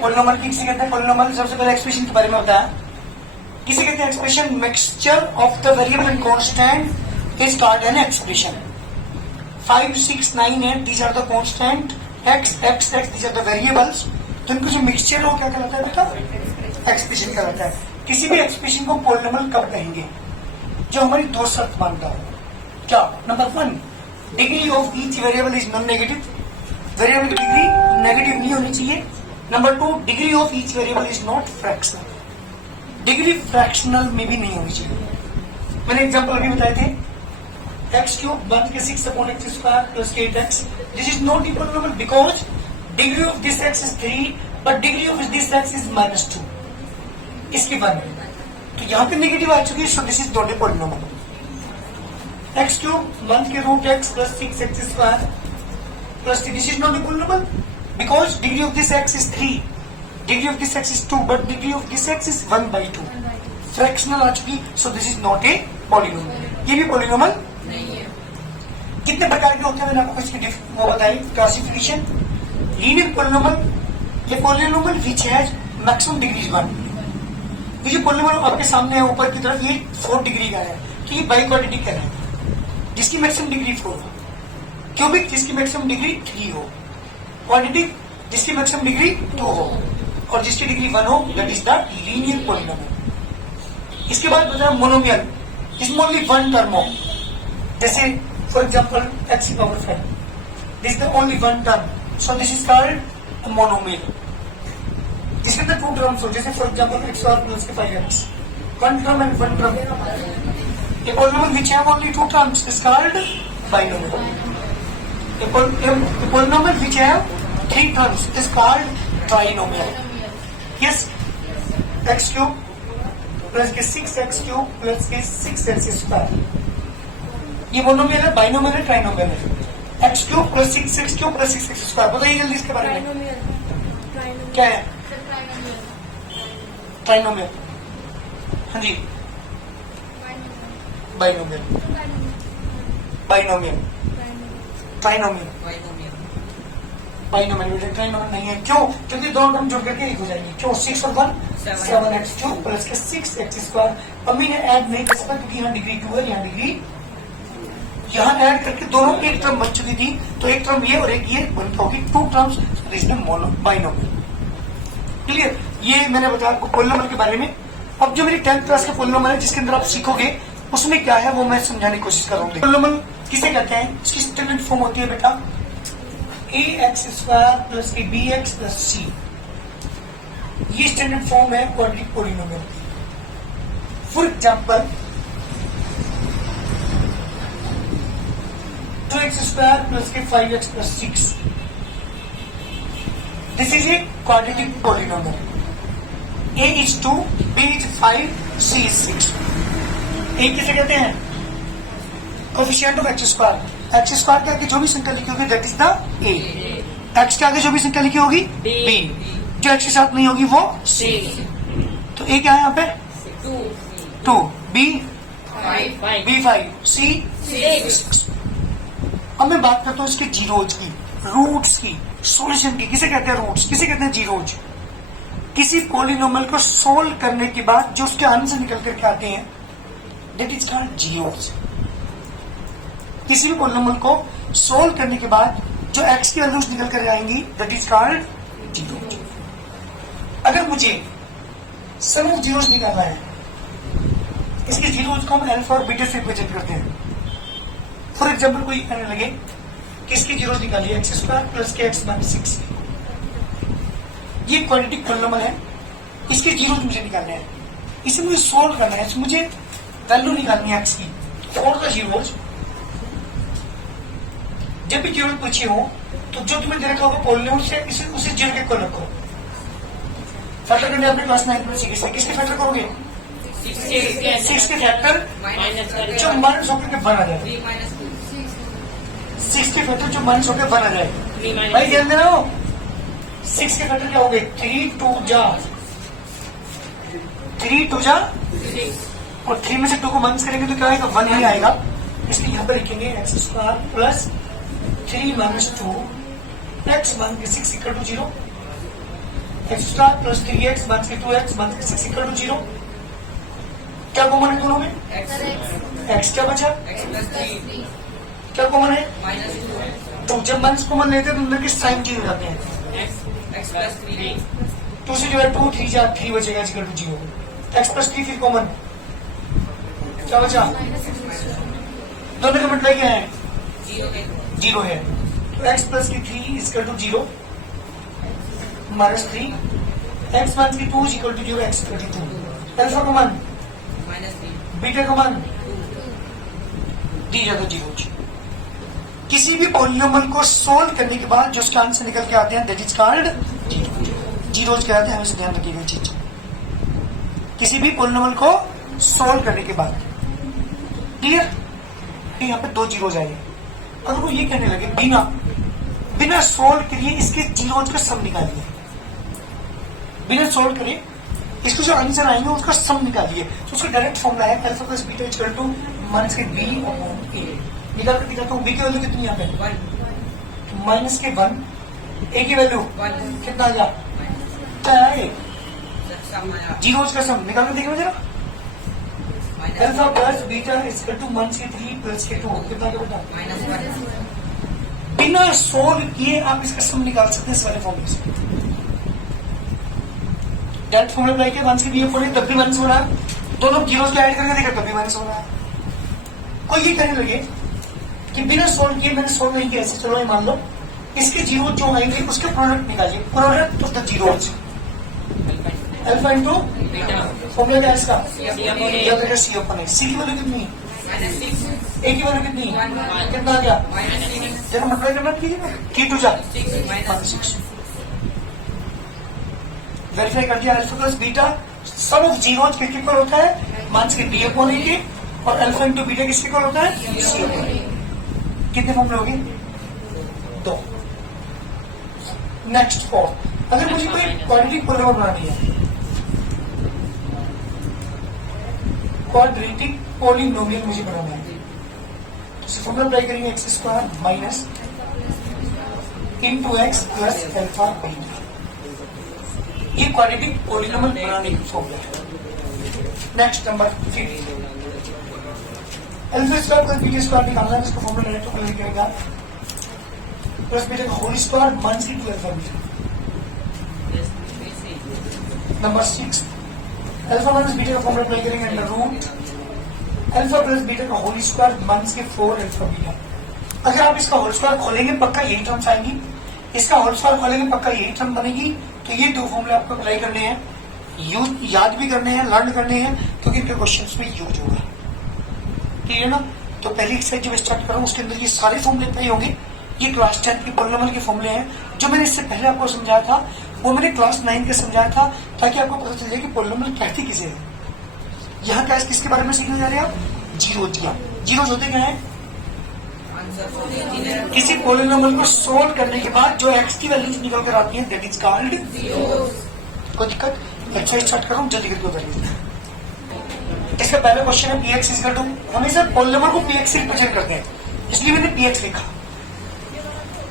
Polynomial किसे कहते हैं? पोलिनोमियल सबसे पहले एक्सप्रेशन के बारे में बताया। किसे कहते हैं expression? Mixture of the variable and constant is called an expression. 5, 6, 9, 8 these are the constant, x, x, x these are the variables. तो इनको जो मिक्सचर हो क्या कहलाता है बेटा? एक्सप्रेशन कहलाता है। किसी भी एक्सप्रेशन को पोलिनोमियल कब कहेंगे? जो हमारी दो शर्त मानता हो। क्या? Number 1, degree of each variable is non negative, variable की डिग्री नेगेटिव नहीं होनी चाहिए। Number 2, degree of each variable is not fractional, degree fractional में भी नहीं होनी चाहिए। मैंने एग्जांपल अभी बताए थे, x क्यूब 1 के 6 upon x square plus 8x, this is not a polynomial because degree of this x is 3 but degree of this x is -2, इसकी 1। तो यहाँ पे नेगेटिव आ चुकी है, so this is not a polynomial. x cube 1 के root x plus 6x square plus 3, this is not a polynomial because degree of this x is 3, degree of this x is 2 but degree of this x is 1/2, fractional आ चुकी, so this is not a polynomial. ये भी polynomial नहीं है। कितने प्रकार के होते हैं मैंने आपको इसकी वो बताई क्लासिफिकेशन। लीनियर पोलिनोमियल, ये polynomial which has maximum degree 1। ये जो पोलिनोमियल आपके सामने है ऊपर की तरफ, ये 4 डिग्री का है, तो ये बाइक्वाड्रेटिक है जिसकी मैक्सिमम डिग्री 4 हो, क्यूबिक जिसकी मैक्सिमम डिग्री 3 हो, क्वाड्रेटिक जिसकी मैक्सिमम डिग्री 2 हो और जिसकी डिग्री 1 हो, that is the linear polynomial. इसके बाद बताया मोनोमियल, इसमें ओनली 1 टर्म हो, जैसे for example x power 5, this is the only 1 term, so this is called monomial. इसके अंदर 2 टर्म्स हो, जैसे for example x square plus 5x, 1 term and 1 term. A polynomial which have only 2 terms is called binomial. A polynomial which have 3 terms is called trinomial. Yes, x cube plus के 6x cube plus के 6x square, ये monomial है, binomial है, trinomial है। x cube plus 6x cube plus 6x square, बताइए जल्दी इसके बारे में क्या है? ट्राइनोमियल। हाँ जी, binomial, binomial, trinomial, binomial, trinomial नहीं है। क्यों? क्योंकि दोनों टर्म जोड़ करके एक हो जाएंगे। क्यों? 6 और 1 7x क्यूब प्लस के 6x स्क्वायर। अम्मी ने ऐड नहीं कर सकता क्योंकि यहाँ डिग्री 2 है, यहाँ डिग्री, यहाँ ऐड करके दोनों एक टर्म बन चुकी थी, तो एक टर्म ये और एक ये बनता होगी, 2 टर्म्स, इसमें बाइनोमियल। क्लियर? ये मैंने बताया आपको पोलिनोमियल के बारे में। अब जो मेरी 10th क्लास का पोलिनोमियल है जिसके अंदर आप सीखोगे उसमें क्या है वो मैं समझाने की कोशिश करूंगी। पोलिनोमियल किसे कहते हैं? इसकी स्टैंडर्ड फॉर्म होती है बेटा ax स्क्वायर प्लस के bx प्लस c, ये स्टैंडर्ड फॉर्म है क्वाड्रेटिक पोलिनोमियल की। For example 2x square plus के 5x plus 6, this is a quadratic polynomial. a is 2, b is 5, c is 6। a किसे कहते हैं? Coefficient of x square. X square के आगे जो भी संख्या लिखी होगी that is the a, x के आगे जो भी संख्या लिखी होगी b, जो एक्स के साथ नहीं होगी वो c। तो a क्या है यहाँ पे? 2, b 5, c 6। अब मैं बात करता हूँ इसके जीरोज की, रूट्स की, सॉल्यूशन की। किसे कहते हैं रूट्स? किसे कहते हैं जीरोज? किसी पोलिनोमियल को सोल्व करने के बाद जो उसके आंसर निकल करके आते हैं दैट इज कॉल्ड जीरोज। किसी भी पोलिनोमियल को सोल्व करने के बाद जो x की वैल्यूज निकल कर आएंगी दैट इज कॉल्ड जीरोज। अगर मुझे सम ऑफ जीरोज निकालना है, इसके जीरोज को हम अल्फा और बीटा से रिप्रेजेंट करते हैं। फॉर एग्जाम्पल कोई कहने लगे कि इसकी जीरोज निकालिए एक्स स्क्वायर प्लस के एक्स माइनस 6, ये क्वाड्रेटिक पोलिनोमियल है, इसके जीरोज मुझे निकालने हैं, इसे मुझे सोल्व करना है, मुझे वैल्यू निकालनी है एक्स की। फॉर द जीरोज, जब भी जीरोज पूछे हो तो जो तुम्हें दे रखा होगा पोलिनोमियल से इसे उसे जीरो के इक्वल रखो। फैक्टर करने अपने क्लास 9 में सीखे, किसके फैक्टर करोगे? 6 के फैक्टर जो माइनस होकर के 1 आ जाए, 6 के फैक्टर जो माइनस होकर 1 आ जाए। भाई ध्यान देना हो, 6 के फैक्टर क्या हो गए? 3 2 जा और 3 में से 2 को माइनस करेंगे तो क्या आएगा? 1 ही आएगा। इसलिए यहाँ पर लिखेंगे x square plus 3 minus 2 x मान के 6 equal to 0। X star plus 3x minus के 2x माइनस के 6 इक्वल टू 0। क्या कॉमन है दोनों में? x क्या बचा? क्या कॉमन है? तो जब माइनस कॉमन लेते हैं तो अंदर के साइन चेंज हो जाते हैं। 2 से डिवाइड 2 3 जा 3 बचेगा इक्वल टू 0। x प्लस 3 फिर कॉमन क्या बचा? दोनों का मतलब क्या है? 0 है। तो x प्लस की 3 equal to 0 minus 3 x minus की 2 equal to 0 x equal to 2। Alpha का मान बीटा का मान दी जाता 0। किसी भी पॉलिनोमियल को सोल्व करने के बाद जो उसका आंसर निकल के आते हैं दैट इज कॉल्ड जीरोज कहते हैं। हमें ध्यान रखिएगा चीज। किसी भी पॉलिनोमियल को सोल्व करने के बाद क्लियर। यहाँ पे 2 जीरोज आए। अगर वो ये कहने लगे बिना सोल्व करिए इसके जीरोज का सम निकालिए, बिना सोल्व करिए इसको जो आंसर आएंगे उसका सम निकालिए, तो उसका डायरेक्ट फॉर्मूला है alpha plus beta equal to minus के b अपॉन a। निकाल कर दिखाता हूँ। b की वैल्यू कितनी यहाँ पे? माइनस के 1, a की वैल्यू कितना आ गया? क्या है? जीरोज का सम निकाल कर देखिए जरा। Alpha plus beta equal to minus के 3 प्लस के 2 कितना क्या बेटा? बिना सोल्व किए आप इसका सम निकाल सकते हैं इस वाले फॉर्मूले से। डायरेक्ट फॉर्मूला अप्लाई किया माइनस के बी अपॉन तब भी माइनस हो रहा है, दोनों जीरोस के ऐड करके देखा तब भी माइनस हो रहा है। कोई ये कहने लगे कि बिना सोल्व किए मैंने सोल्व नहीं किया, चलो ये मान लो इसके जीरो जो आएंगे उसके प्रोडक्ट निकालिए, product of the zeros alpha into formula क्या है इसका? सी अपॉन ए। सी की वैल्यू कितनी? ए की वैल्यू कितनी? कितना आ गया? जरा मल्टीप्लाई करना कीजिए ना, 3 2 जा 6। वेरीफाई कर दिया। Alpha plus beta some of zeros किसके इक्वल होता है? माइनस के बी अपॉन ए के, और अल्फा इंटू बीटा किसके इक्वल होता है? सी अपॉन ए। कितने फॉर्मूले हो गए? 2। नेक्स्ट 4। अगर मुझे कोई क्वाड्रेटिक पॉलिनोमियल बनानी है, क्वाड्रेटिक पॉलिनोमियल मुझे बनाना है, तो फॉर्मूला अप्लाई करेंगे x square minus into x plus alpha beta. ये क्वाड्रेटिक पॉलिनोमियल बनाने की फॉर्मूला है। Next number 5 alpha square plus beta square निकालना है, इसका फॉर्मूला डायरेक्ट अप्लाई करेगा प्लस बीटा का whole square minus into alpha beta. Number 6 alpha minus beta का फॉर्मूला अप्लाई करेंगे under root alpha plus beta का होल स्क्वायर माइनस के 4 alpha beta. अगर आप इसका होल स्क्वायर खोलेंगे पक्का यही टर्म्स आएंगी, इसका होल स्क्वायर खोलेंगे पक्का यही टर्म बनेगी। तो ये 2 फॉर्मूले आपको अप्लाई करने हैं, याद भी करने हैं, लर्न करने हैं, क्योंकि इनके क्वेश्चंस में यूज होगा। ठीक है ना? तो पहली एक्सरसाइज जब स्टार्ट करूँ उसके अंदर ये सारे फॉर्मूले अप्लाई होंगे। ये क्लास 10 के पॉलिनोमियल के फॉर्मूले हैं जो मैंने इससे पहले आपको समझाया था, वो मैंने क्लास 9 के समझाया था, ताकि आपको पता चल जाए कि पॉलिनोमियल कहती किसे है। यहाँ क्या किसके बारे में सीखने जा रहे हैं आप? जीरोज का। जीरोज होते क्या है? किसी पॉलिनोमियल को सोल्व करने के बाद जो एक्स की वैल्यूज निकल कर आती है दैट इज कॉल्ड जीरोज। कोई दिक्कत? एक्सरसाइज स्टार्ट कर रहा हूँ, जल्दी करके उतर लीजिए। इसका पहला क्वेश्चन है पीएक्स इक्वल टू, हमेशा पॉलिनोमियल को पीएक्स से रिप्रेजेंट करते हैं इसलिए मैंने पीएक्स लिखा।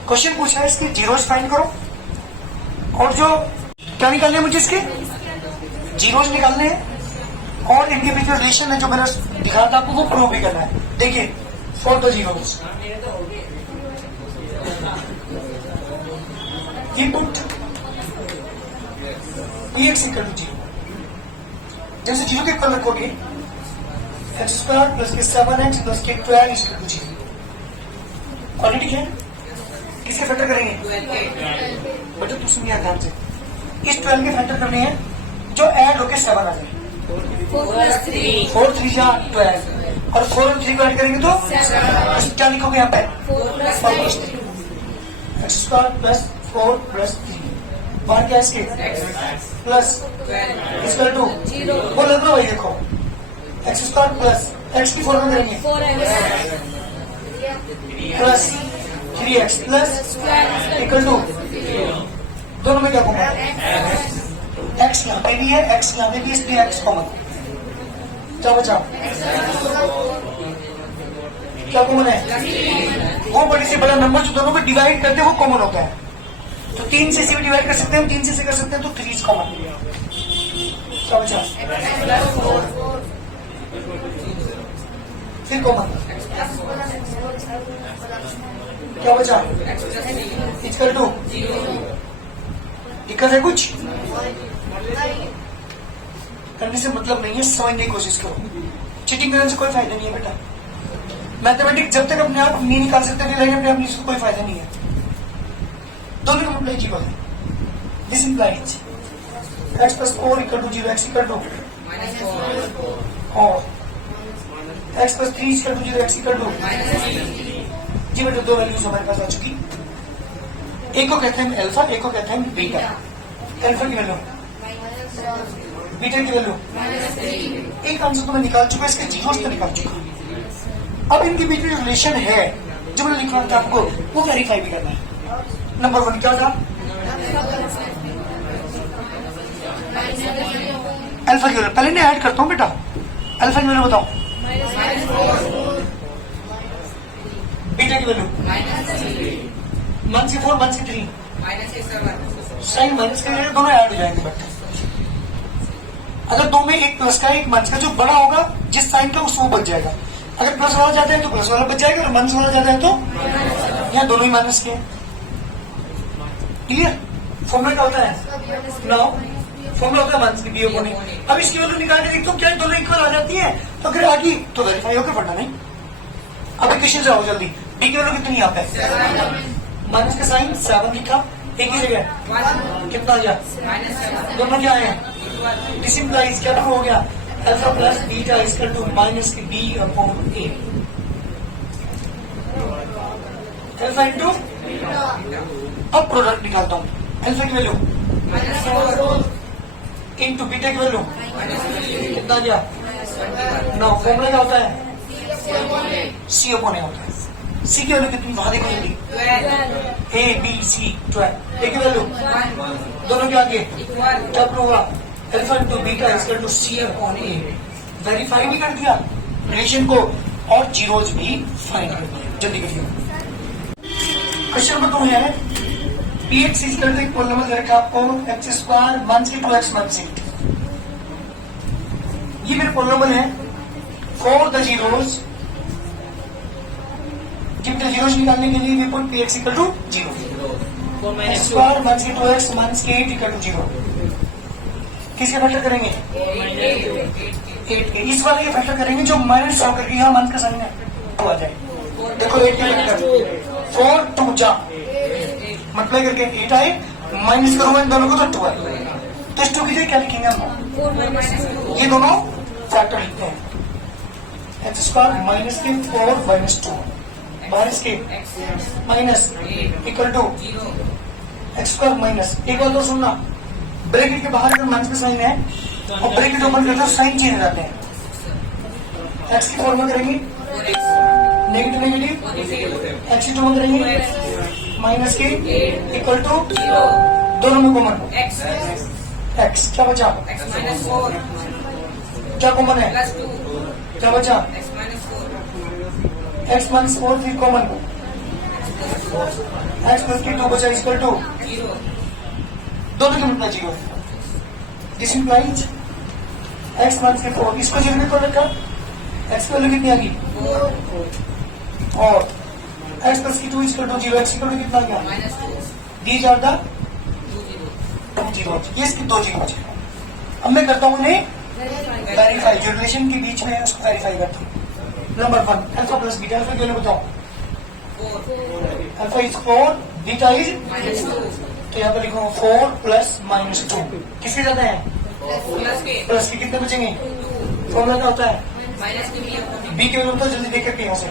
क्वेश्चन पूछा है इसके जीरोज फाइंड करो, और जो क्या निकालने हैं मुझे इसके जीरोज निकालने हैं, और इनके बीच में रिलेशन है जो मैंने दिखाया था आपको वो प्रूव भी करना है। देखिए for the zeros input px equal to 0, जैसे 0 के इक्वल रखोगे एक्स स्क्वायर प्लस के 7x प्लस के 12 इक्वल टू 0। क्वाड्रेटिक है, किसके फैक्टर करेंगे? बच्चों तू सुनिए ध्यान से, इस 12 के फैक्टर करने हैं जो ऐड होके 7 आ जाए। 4 3 जा 12, और 4 और 3 को ऐड करेंगे तो क्या लिखोगे यहाँ पे? 4 plus 3 x square plus 4 plus 3 बाहर क्या इसके प्लस इक्वल टू वो लग रहा है। देखो एक्स स्क्वायर प्लस एक्स की फॉर्मूला करेंगे plus 3x plus equal to, दोनों में क्या कॉमन है? x यहाँ पे भी है, x यहाँ पे भी, इसलिए x कॉमन। क्या बचा? क्या कॉमन है? वो बड़ी से बड़ा नंबर जो दोनों को डिवाइड करते हैं वो कॉमन होता है। तो 3 से इसे डिवाइड कर सकते हैं, 3 से कर सकते हैं, तो 3 इज कॉमन। क्या बचा? फिर कॉमन क्या बचा? इक्वल टू दिक्कत है कुछ? करने से मतलब नहीं है, समझने की कोशिश करो। चीटिंग करने से कोई फायदा नहीं है बेटा। मैथमेटिक्स जब तक अपने आप नहीं निकाल सकते लाइन अपने आप नहीं, कोई फायदा नहीं है। दोनों का मतलब जीरो है। This implies x plus 4 equal to 0, x equal to और x plus 3 equal to 0, x equal to जी बेटा। दो वैल्यूज हमारे पास आ चुकी। एक को कहते हैं अल्फा, एक को कहते हैं बीटा। अल्फा की वैल्यू, बीटा की वैल्यू। एक आंसर तो मैं निकाल चुका, इसके जीरोस तो निकाल चुका। अब इनके बीच में जो रिलेशन है जो मैंने लिखा था आपको, वो वेरीफाई भी करना है। नंबर 1 क्या था? अल्फा की वैल्यू पहले मैं ऐड करता हूँ बेटा। अल्फा की वैल्यू बताओ, बीटा की वैल्यू 1 से 4, 1 से 3, साइन माइनस के दोनों ऐड हो जाएंगे बेटा। अगर दो में एक प्लस का एक माइनस का, जो बड़ा होगा जिस साइन का उसको बच जाएगा। अगर प्लस वाला जाता है तो प्लस वाला बच जाएगा, और माइनस वाला जाता है तो यहाँ दोनों ही माइनस के। क्लियर? फॉर्मूला क्या होता है? नाउ फॉर्मूला होता है माइनस की बी अपॉन ए। अब इसकी वैल्यू निकाल के देखो क्या दोनों इक्वल आ जाती है, तो अगर आ गई तो वेरीफाई होकर पढ़ना नहीं। अब इक्वेशन से आओ जल्दी। डी की वैल्यू कितनी यहाँ पे? माइनस का साइन 7 लिखा, एक ही जगह कितना आ गया? दोनों क्या है? दिस इंप्लाइज क्या हो गया? Alpha plus beta equal to minus की बी अपॉन ए। अल्फा इंटू, अब प्रोडक्ट निकालता हूँ। अल्फा की वैल्यू इंटू बीटा की वैल्यू कितना आ गया? 9। फॉर्मूला क्या होता है? सी अपॉन ए होता है। सी की वैल्यू कितनी? वहां देखो जल्दी, ए बी सी 12। ए की वैल्यू दोनों के आगे क्या प्रूव हुआ? Alpha into beta equal to C upon a. Verify भी कर दिया रिलेशन को, और जीरोज भी फाइंड कर दिया। जल्दी करिए। क्वेश्चन नंबर 2 है px इक्वल टू एक पॉलिनोमियल रखा आपको x स्क्वायर 1 से 2x माइनस 8। ये मेरे पॉलिनोमियल है। फॉर द जीरोज, जब द जीरोज निकालने के लिए we put px equal to 0। x square 1 से 2x माइनस 8 इक्वल टू 0। किसके फैक्टर करेंगे? 8 के। इस वाले के फैक्टर करेंगे जो माइनस 100 करके यहाँ माइनस का साइन है तो आ जाए। देखो 8 के फैक्टर 4 2 जा मतलब करके 8 आए, माइनस करूंगा इन दोनों को तो 2 आए। तो इस 2 की जगह क्या लिखेंगे हम? ये दोनों फैक्टर लिखते हैं। एक्स स्क्वायर माइनस के 4 माइनस 2 माइनस के minus equal to x square minus. एक बार तो सुनना, ब्रैकेट के बाहर अगर माइनस का साइन है और ब्रैकेट ओपन करते हैं साइन चेंज हो जाते हैं। एक्स की 4 में करेंगे नेगेटिव नेगेटिव, एक्स की 2 में करेंगे माइनस के इक्वल टू दोनों में कॉमन एक्स। क्या बचा? क्या कॉमन है? क्या बचा? एक्स माइनस 4 फिर कॉमन एक्स प्लस की 2 बचा इक्वल टू दोनों के मतलब 0। दिस इंप्लाइज एक्स माइनस के 4। इसको जीरो में कौन रखा? एक्स की वैल्यू कितनी आ गई? और एक्स प्लस की 2 equal to 0। X equal to कितना गया? These are the 2 zero. ये इसकी 2 जीरो है। अब मैं करता हूँ उन्हें वेरीफाई, जो रिलेशन के बीच में है उसको वेरीफाई करता हूँ। Number 1 alpha plus beta. Alpha की वैल्यू बताओ। अल्फा इज 4, बीटा इज तो यहाँ पर लिखूंगा 4 प्लस माइनस 2। किसके ज्यादा है? प्लस के कितने बचेंगे? फॉर्मूला क्या होता है? बी की वैल्यू तो जल्दी देख करके यहाँ से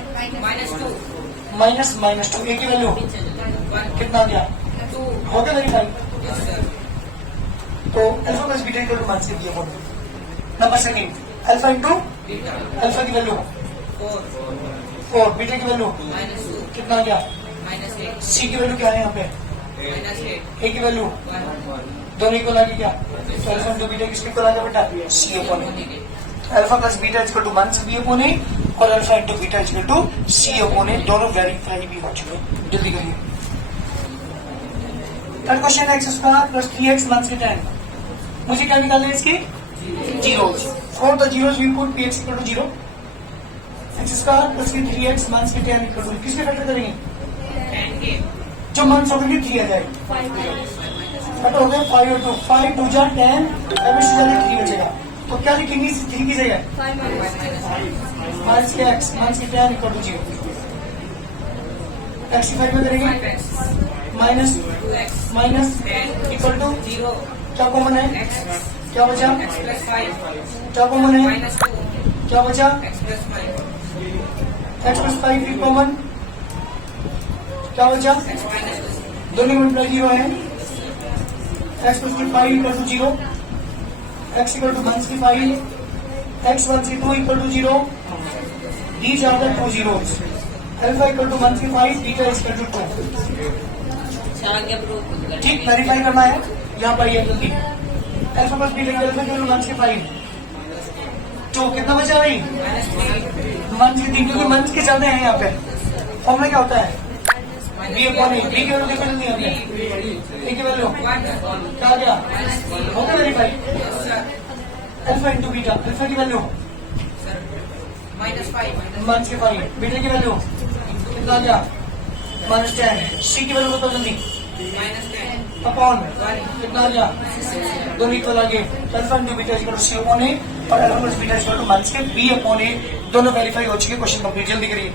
माइनस माइनस 2। ए की वैल्यू कितना आ गया? हो गया वेरीफाई। तो alpha plus beta equal to minus B upon. Number 2 alpha into alpha की वैल्यू 4, बीटा की वैल्यू कितना आ गया? सी की वैल्यू क्या है यहाँ पे? ए की वैल्यू दोनों इक्वल आ गई क्या? तो अल्फा इंटू बीटा किसके इक्वल आ गया बेटा? C upon A. Alpha plus beta equal to minus B upon A और alpha into beta equal to C upon A. दोनों वेरीफाई भी हो चुके। जल्दी करिए। Third question X square plus 3x minus 10। मुझे क्या निकालना है इसकी zeros. For the zeros we put px equal to 0, X square plus 3x minus 10 equal to किसके फैक्टर करेंगे? जो माइनस होगा 3 आ जाएगी, फैक्टर हो गया 5 और 2, 5 2 जा 10, अब इससे ज्यादा 3 बचेगा, तो क्या लिखेंगे 3 की जगह माइनस के x माइनस के 10 इक्वल टू 0। एक्स 5 में करेंगे माइनस माइनस इक्वल टू क्या कॉमन है? क्या बचा? क्या कॉमन है? क्या बचा? x प्लस 5 कॉमन, क्या बचा? दोनों मल्टीप्लाई 0 है, x plus 5 equal to 0, x equal to minus 5, x 1 से 2 equal to 0, these are the two zeros, alpha equal to minus 5, beta equal to 2। ठीक, वेरीफाई करना है यहाँ पर ये जल्दी। Alpha plus beta alpha equal to minus 5, तो कितना बचा भाई? माइनस के 3, क्योंकि माइनस के ज्यादा है यहाँ पे। फॉर्मूला क्या होता है? बी अपॉन ए, बी की वैल्यू देखो नहीं होती, ए की वैल्यू क्या आ गया? हो गया verify. Alpha into beta, alpha की वैल्यू माइनस के 5, बीटा की वैल्यू कितना आ गया? माइनस 10, सी की वैल्यू बताओ जल्दी, अपॉन कितना आ गया? दोनों इक्वल आ गए, alpha into beta equal to C upon A और alpha plus beta equal to minus के बी अपॉन ए, दोनों वेरीफाई हो चुके। क्वेश्चन कंप्लीट, जल्दी करिए।